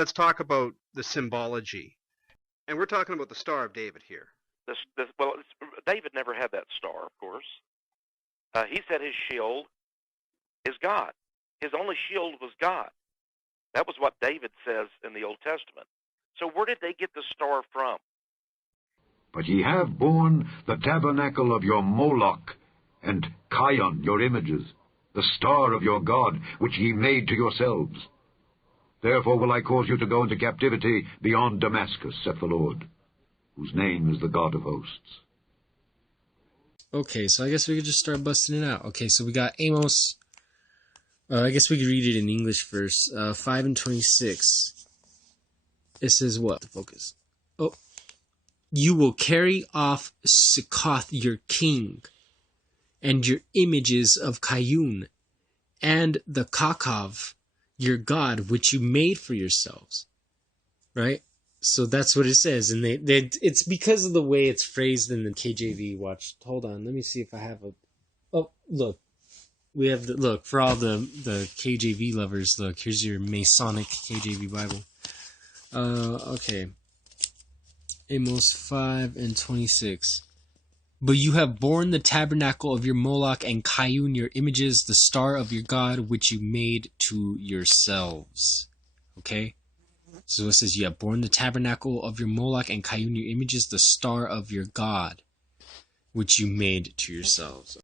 let's talk about the symbology. And we're talking about the Star of David here. David never had that star, of course. He said his shield is God. His only shield was God. That was what David says in the Old Testament. So where did they get the star from? But ye have borne the tabernacle of your Moloch, and Chion, your images, the star of your God, which ye made to yourselves. Therefore will I cause you to go into captivity beyond Damascus, saith the Lord, whose name is the God of hosts. Okay, so I guess we could just start busting it out. Okay, so we got Amos. I guess we could read it in English first. 5 and 26. It says what? Focus. Oh. You will carry off Succoth your king, and your images of Chion, and the Kakov, your god, which you made for yourselves. Right? So that's what it says. And it's because of the way it's phrased in the KJV. Watch. Hold on. Let me see if I have a... Oh, look. We have look, for all the KJV lovers, look, here's your Masonic KJV Bible. Okay. Amos 5 and 26. But you have borne the tabernacle of your Moloch, and Chion your images, the star of your God, which you made to yourselves. Okay? So it says, you have borne the tabernacle of your Moloch, and Chion your images, the star of your God, which you made to yourselves.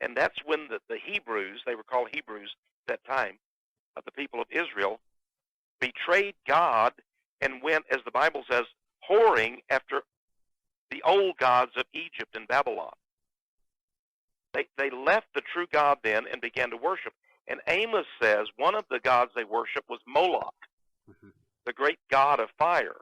And that's when the Hebrews, they were called Hebrews at that time, of the people of Israel, betrayed God and went, as the Bible says, whoring after the old gods of Egypt and Babylon. They left the true God then and began to worship. And Amos says one of the gods they worshiped was Moloch, the great god of fire.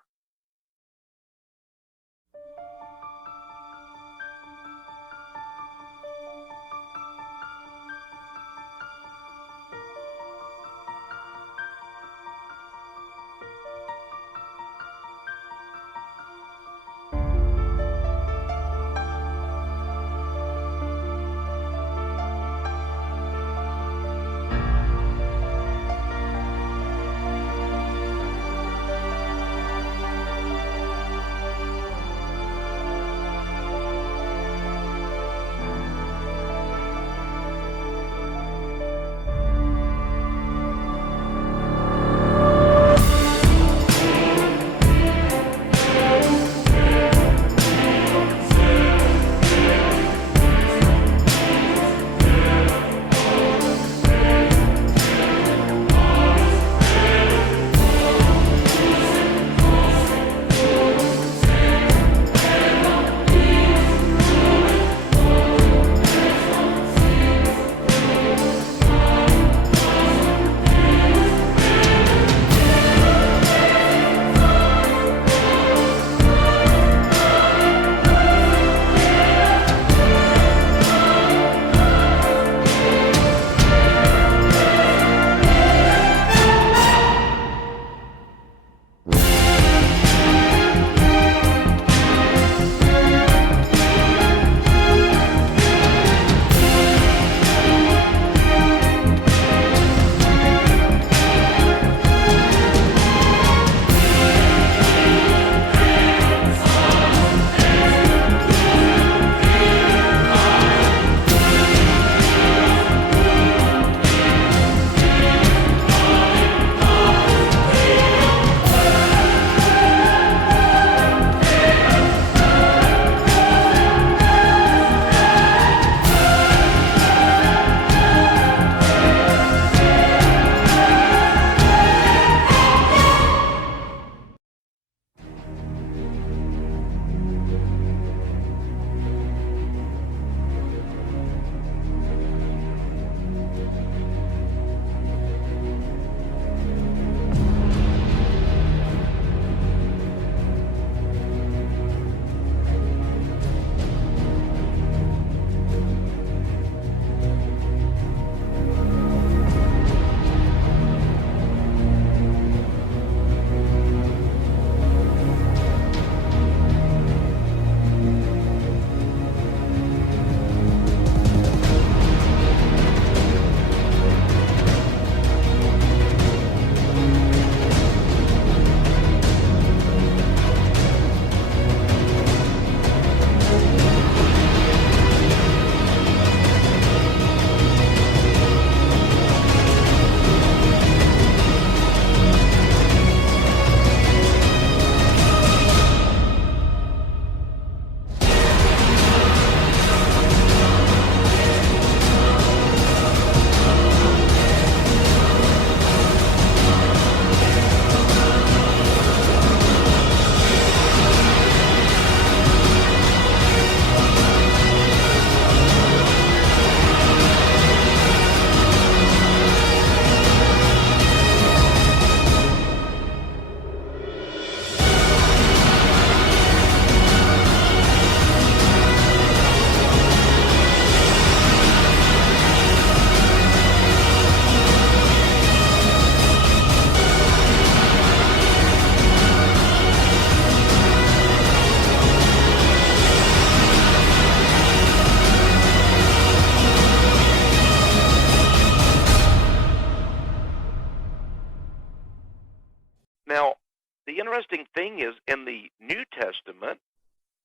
thing is, in the New Testament,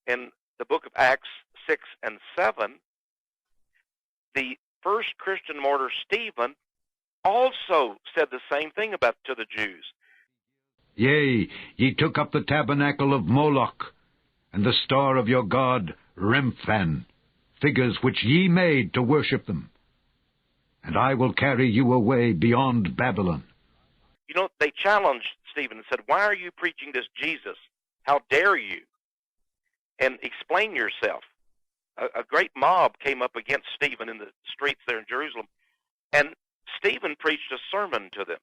in the book of Acts 6 and 7, the first Christian martyr, Stephen, also said the same thing to the Jews. Yea, ye took up the tabernacle of Moloch, and the star of your god Remphan, figures which ye made to worship them. And I will carry you away beyond Babylon. You know, they challenged Stephen and said, why are you preaching this Jesus? How dare you? And explain yourself. A great mob came up against Stephen in the streets there in Jerusalem, and Stephen preached a sermon to them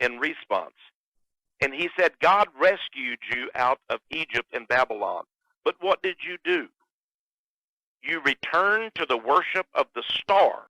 in response. And he said, God rescued you out of Egypt and Babylon. But what did you do? You returned to the worship of the star